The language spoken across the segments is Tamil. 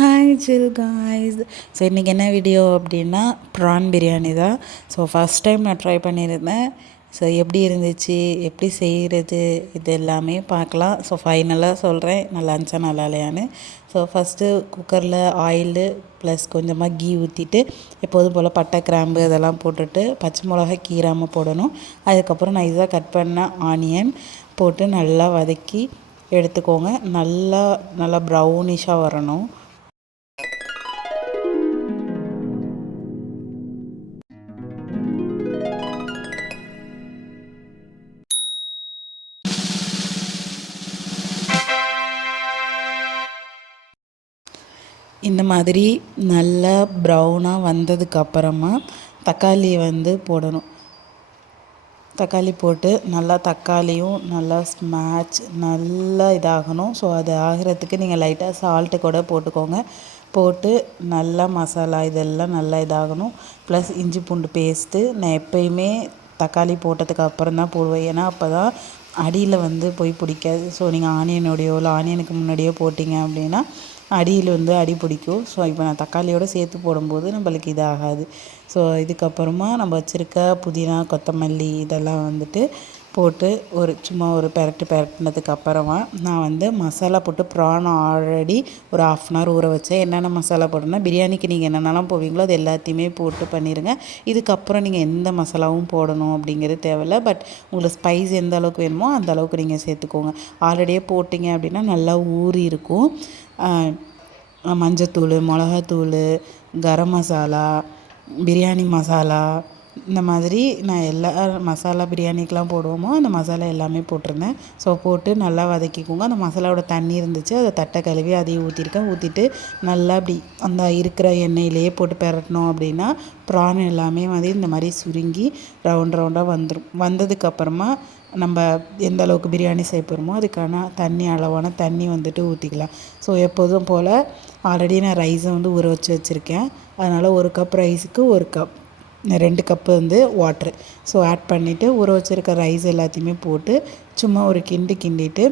ஹாய் சில் காய்ஸ். ஸோ இன்றைக்கி என்ன வீடியோ அப்படின்னா ப்ரான் பிரியாணி தான். ஸோ ஃபஸ்ட் டைம் நான் ட்ரை பண்ணியிருந்தேன். ஸோ எப்படி இருந்துச்சு, எப்படி செய்கிறது, இது எல்லாமே பார்க்கலாம். ஸோ ஃபைனலாக சொல்கிறேன் நல்லா இருந்துச்சா நல்லா இல்லையான்னு. ஸோ ஃபஸ்ட்டு குக்கரில் ஆயிலு ப்ளஸ் கொஞ்சமாக கீ ஊற்றிட்டு எப்போதும் போல் பட்டை கிராம்பு இதெல்லாம் போட்டுட்டு பச்சை மிளகா கீராமல் போடணும். அதுக்கப்புறம் நைஸாக கட் பண்ண ஆனியன் போட்டு நல்லா வதக்கி எடுத்துக்கோங்க. நல்லா நல்லா ப்ரௌனிஷாக வரணும். இந்த மாதிரி நல்லா ப்ரௌனாக வந்ததுக்கப்புறமா தக்காளியை போடணும். தக்காளி போட்டு நல்லா தக்காளியும் நல்லா ஸ்மேட்ச் நல்லா இதாகணும். ஸோ அது ஆகிறதுக்கு நீங்கள் லைட்டாக சால்ட்டு கூட போட்டுக்கோங்க. போட்டு நல்லா மசாலா இதெல்லாம் நல்லா இதாகணும். ப்ளஸ் இஞ்சி பூண்டு பேஸ்ட்டு நான் எப்போயுமே தக்காளி போட்டதுக்கு அப்புறம் தான் போடுவேன். ஏன்னா அப்போ தான் அடியில் போய் பிடிக்காது. ஸோ நீங்கள் ஆனியனோடையோ இல்லை ஆனியனுக்கு முன்னாடியோ போட்டிங்க அப்படின்னா அடியில் அடி பிடிக்கும். ஸோ இப்போ நான் தக்காளியோடு சேர்த்து போடும்போது நம்மளுக்கு இது ஆகாது. ஸோ இதுக்கப்புறமா நம்ம வச்சுருக்க புதினா கொத்தமல்லி இதெல்லாம் போட்டு சும்மா ஒரு பெரட்டினதுக்கு அப்புறமா நான் மசாலா போட்டு ப்ரான் ஆல்ரெடி ஒரு 1/2 hour ஊற வச்சேன். என்னென்ன மசாலா போட்டோன்னா பிரியாணிக்கு நீங்கள் என்னென்னலாம் போவீங்களோ அது எல்லாத்தையுமே போட்டு பண்ணிடுங்க. இதுக்கப்புறம் நீங்கள் எந்த மசாலாவும் போடணும் அப்படிங்கிறது தேவையில்ல. பட் உங்களுக்கு ஸ்பைஸ் எந்த அளவுக்கு வேணுமோ அந்த அளவுக்கு நீங்கள் சேர்த்துக்கோங்க. ஆல்ரெடியே போட்டிங்க அப்படின்னா நல்லா ஊறி இருக்கும். மஞ்சத்தூள், மிளகாத்தூள், கரம் மசாலா, பிரியாணி மசாலா இந்த மாதிரி நான் எல்லா மசாலா பிரியாணிக்கெலாம் போடுவோமோ அந்த மசாலா எல்லாமே போட்டிருந்தேன். ஸோ போட்டு நல்லா வதக்கிக்கோங்க. அந்த மசாலாவோட தண்ணி இருந்துச்சு, அதை தட்டை கழுவி அதையும் ஊற்றிட்டு நல்லா அப்படி அந்த இருக்கிற எண்ணெயிலேயே போட்டு பெரட்டணும். அப்படின்னா ப்ரான் எல்லாமே இந்த மாதிரி சுருங்கி ரவுண்டாக வந்துடும். வந்ததுக்கப்புறமா நம்ம எந்த அளவுக்கு பிரியாணி செய்ய போகிறோமோ அதுக்கான அளவான தண்ணி ஊற்றிக்கலாம். ஸோ எப்போதும் போல் ஆல்ரெடி நான் ரைஸை ஊற வச்சுருக்கேன். அதனால் 1 கப் ரைஸுக்கு 1 cup 2 cup water so add பண்ணிவிட்டு ஊற வச்சுருக்க ரைஸ் எல்லாத்தையுமே போட்டு சும்மா ஒரு கிண்டிட்டு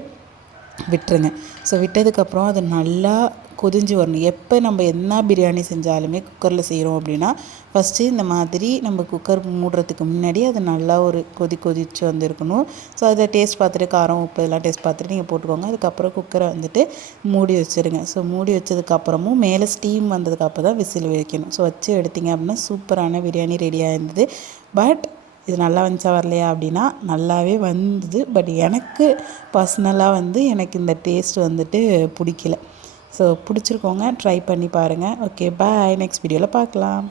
விட்டுருங்க. ஸோ விட்டதுக்கப்புறம் அது நல்லா கொதிஞ்சு வரணும். எப்போ நம்ம என்ன பிரியாணி செஞ்சாலுமே குக்கரில் செய்கிறோம் அப்படின்னா ஃபஸ்ட்டு இந்த மாதிரி நம்ம குக்கர் மூடுறதுக்கு முன்னாடி அது நல்லா ஒரு கொதிச்சு வந்திருக்கணும். ஸோ அதை டேஸ்ட் பார்த்துட்டு காரம் உப்பு இதெல்லாம் டேஸ்ட் பார்த்துட்டு நீங்கள் போட்டுக்கோங்க. அதுக்கப்புறம் குக்கரை மூடி வச்சுருங்க. ஸோ மூடி வச்சதுக்கப்புறமும் மேலே ஸ்டீம் வந்ததுக்கப்புறம் தான் விசில் வைக்கணும். ஸோ வச்சு எடுத்திங்க அப்படின்னா சூப்பரான பிரியாணி ரெடியாக இருந்தது. பட் இது நல்லா வந்துச்சா வரலையா அப்படின்னா நல்லாவே வந்தது. பட் எனக்கு பர்சனலாக எனக்கு இந்த டேஸ்ட் பிடிக்கல. ஸோ பிடிச்சிருக்கோங்க ட்ரை பண்ணி பாருங்கள். ஓகே பாய், நெக்ஸ்ட் வீடியோவில் பார்க்கலாம்.